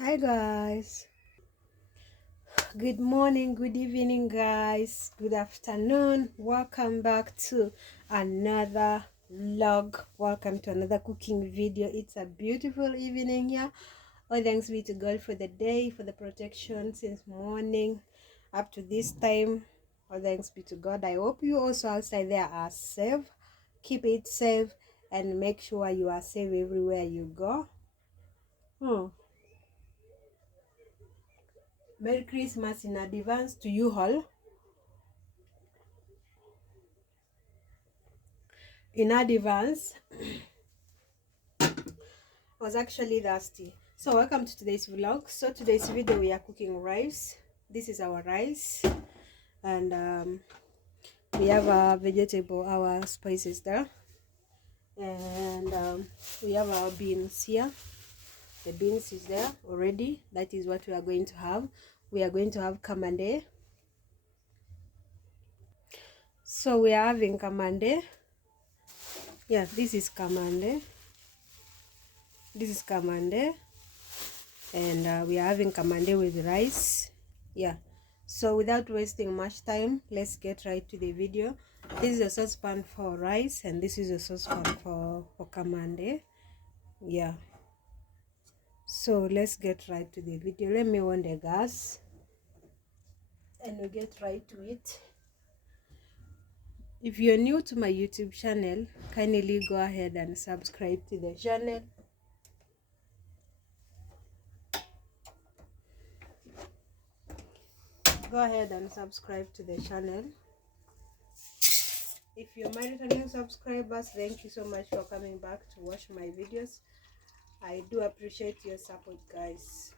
Hi guys, good morning, good evening guys, good afternoon. Welcome back to another vlog. Welcome to another cooking video. It's a beautiful evening here. All thanks be to God for the day, for the protection since morning up to this time. All thanks be to God. I hope you also outside there are safe. Keep it safe and make sure you are safe everywhere you go. Merry Christmas in advance to you all. In advance, I was actually thirsty. So welcome to today's vlog. So today's video we are cooking rice. This is our rice, and we have our vegetable, our spices there, and we have our beans here. The beans is there already. That is what we are going to have. We are going to have kamande. So we are having kamande. Yeah, this is kamande. This is kamande, and we are having kamande with rice. Yeah, so without wasting much time, let's get right to the video. This is a saucepan for rice, and this is a saucepan for kamande. Yeah, so let's get right to the video. Let me on the gas and we get right to it. If you're new to my YouTube channel, kindly go ahead and subscribe to the channel. Go ahead and subscribe to the channel. If you're my returning subscribers, thank you so much for coming back to watch my videos. I do appreciate your support, guys.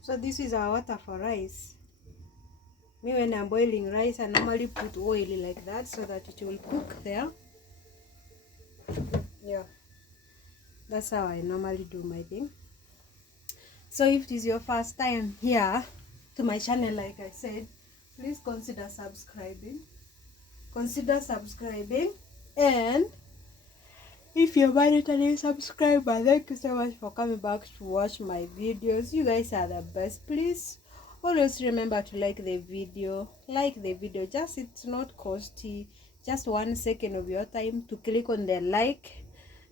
So this is our water for rice. Me, when I'm boiling rice, I normally put oil like that so that it will cook there. Yeah, that's how I normally do my thing. So if it is your first time here to my channel, like I said, please consider subscribing. And if you're my returning subscriber, thank you so much for coming back to watch my videos. You guys are the best. Please always remember to like the video. Just, it's not costly. Just 1 second of your time to click on the like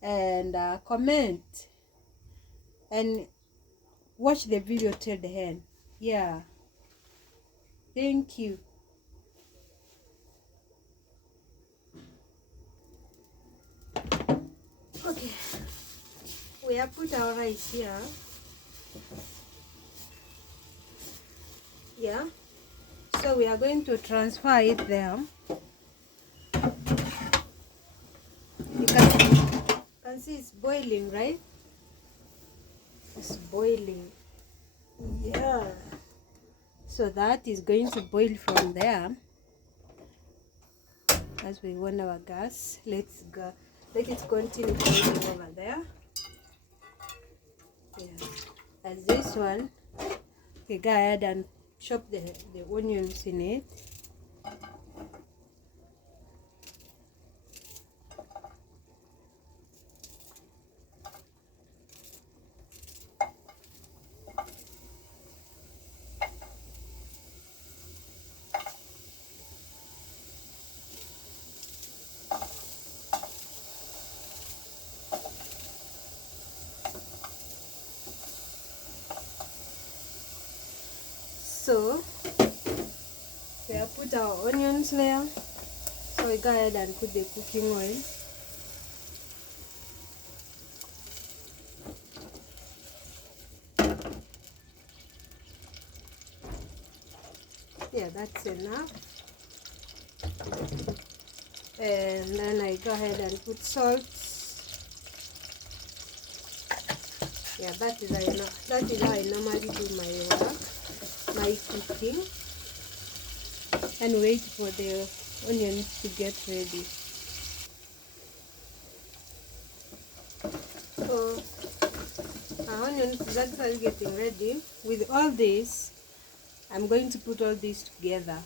and comment and watch the video till the end. Yeah, thank you. Okay, we have put our rice here. Yeah, so we are going to transfer it there. You can see it's boiling, right? It's boiling. Yeah, so that is going to boil from there. As we on our gas, let it continue boiling over there. Yeah, as this one, we go ahead and chop the onions in it. So we have put our onions there. So we go ahead and put the cooking oil. Yeah, that's enough. And then I go ahead and put salt. Yeah, that is how I normally do my work, my cooking, and wait for the onions to get ready. So our onions is actually getting ready. With all this, I'm going to put all this together.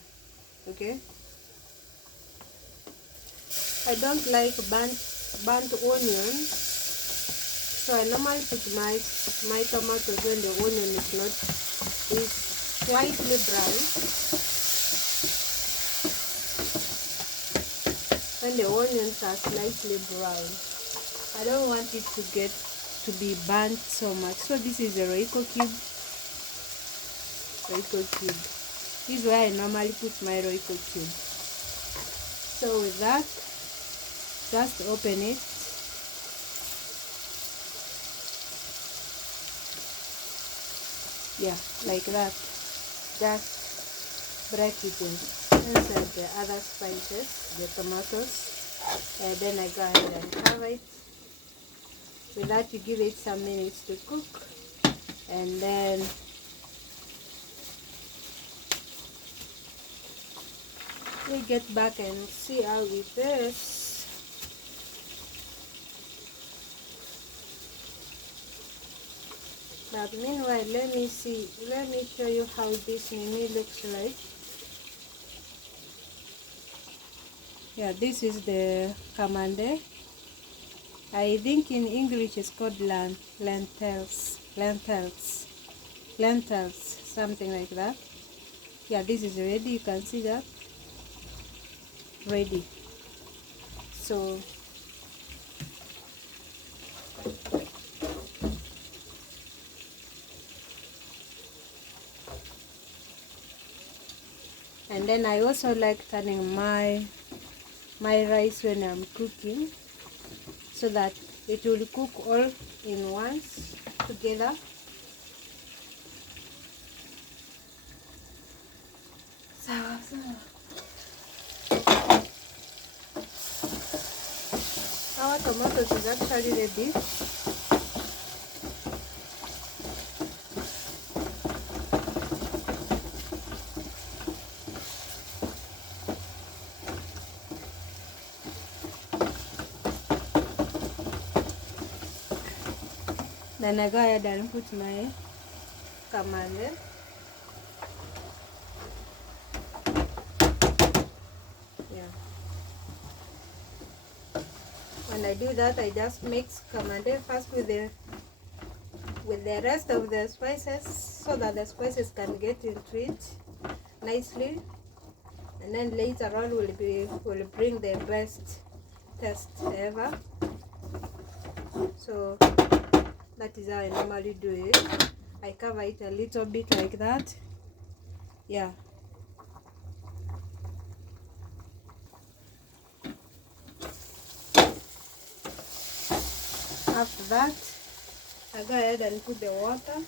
Okay, I don't like burnt burnt onion. So I normally put my tomatoes when the onion is slightly brown. When the onions are slightly brown, I don't want it to be burnt so much. So this is a Royco cube. This is where I normally put my Royco cube. So with that, just open it. Yeah, like that. Just break it inside the other spices, the tomatoes, and then I go ahead and cover it. With that, you give it some minutes to cook, and then we get back and see how it is. But meanwhile, let me show you how this mimi looks like. Yeah, this is the kamande. I think in English it's called lentils, something like that. Yeah, this is ready. You can see that ready. So and then I also like turning my rice when I'm cooking, so that it will cook all in once together. Our tomatoes is actually ready. Then I go ahead and put my kamande. Yeah. When I do that, I just mix kamande first with the rest of the spices, so that the spices can get into it nicely, and then later on will bring the best taste ever. So that is how I normally do it. I cover it a little bit like that. Yeah. After that, I go ahead and put the water.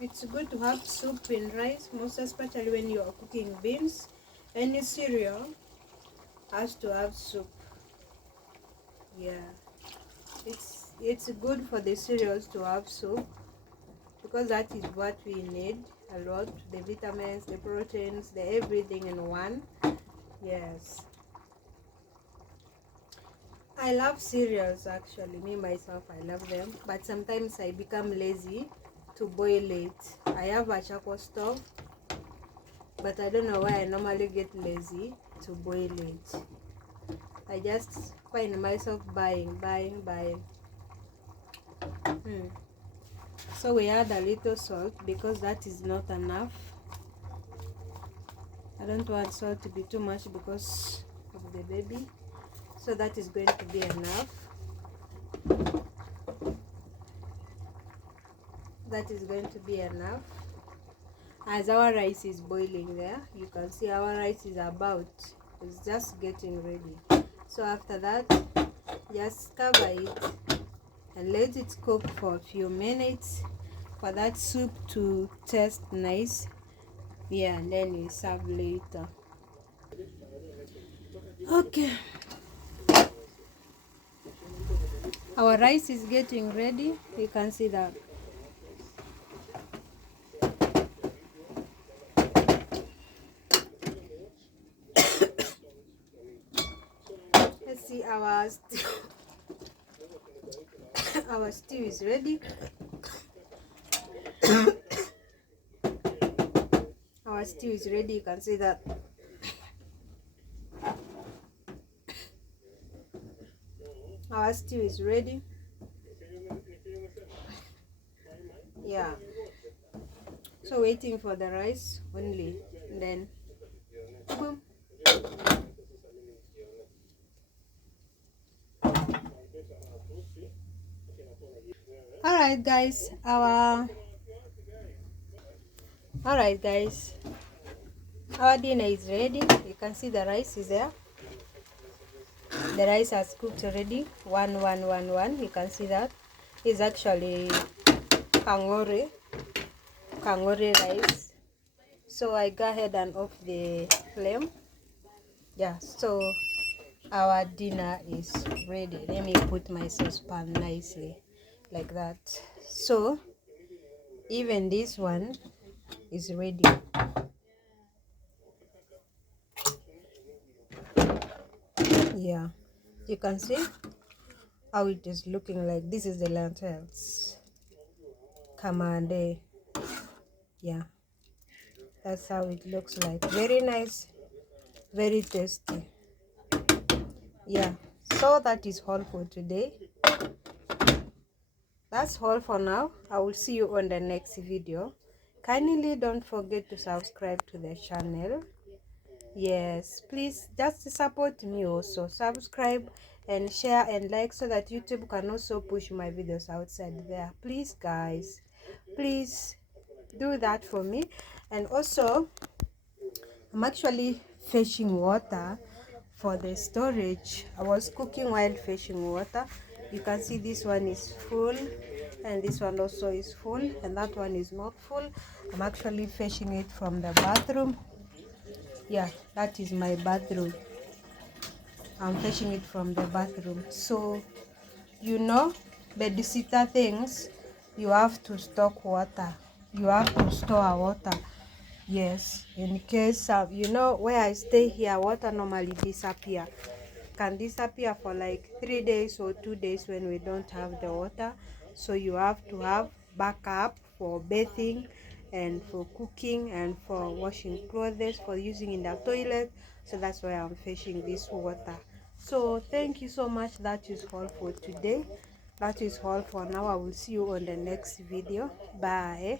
It's good to have soup in rice, most especially when you are cooking beans. Any cereal has to have soup. Yeah, it's good for the cereals to have soup, because that is what we need a lot, the vitamins, the proteins, the everything in one. Yes, I love cereals. Actually, me myself, I love them, but sometimes I become lazy to boil it. I have a charcoal stove, but I don't know why I normally get lazy to boil it. I just find myself buying. So we add a little salt, because that is not enough. I don't want salt to be too much because of the baby. So that is going to be enough. That is going to be enough. As our rice is boiling there, you can see our rice is it's just getting ready. So after that, just cover it and let it cook for a few minutes for that soup to taste nice. Yeah, and then you serve later. Okay, our rice is getting ready. You can see that. Let's see, our stew is ready. our stew is ready. You can see that. Our stew is ready. Yeah. So waiting for the rice only. And then boom. Alright guys, our dinner is ready. You can see the rice is there. The rice has cooked already. One. You can see that is actually kangore rice. So I go ahead and off the flame. Yeah, so our dinner is ready. Let me put my saucepan nicely like that. So even this one is ready. Yeah, you can see how it is looking like. This is the lentils. Kamande. Yeah, that's how it looks like. Very nice, very tasty. Yeah, so that is all for today. That's all for now. I will see you on the next video. Kindly don't forget to subscribe to the channel. Yes, please just support me also. Subscribe and share and like so that YouTube can also push my videos outside there. Please guys, please do that for me. And also I'm actually fetching water for the storage. I was cooking while fetching water. You can see this one is full and this one also is full and that one is not full. I'm actually fetching it from the bathroom. Yeah, that is my bathroom. I'm fetching it from the bathroom. So you know, babysitter things, you have to stock water. You have to store water. Yes, in case you know, where I stay here, water normally disappear. Can disappear for like 3 days or 2 days when we don't have the water. So you have to have backup for bathing and for cooking and for washing clothes, for using in the toilet. So that's why I'm fetching this water. So thank you so much. That is all for today. That is all for now. I will see you on the next video. Bye.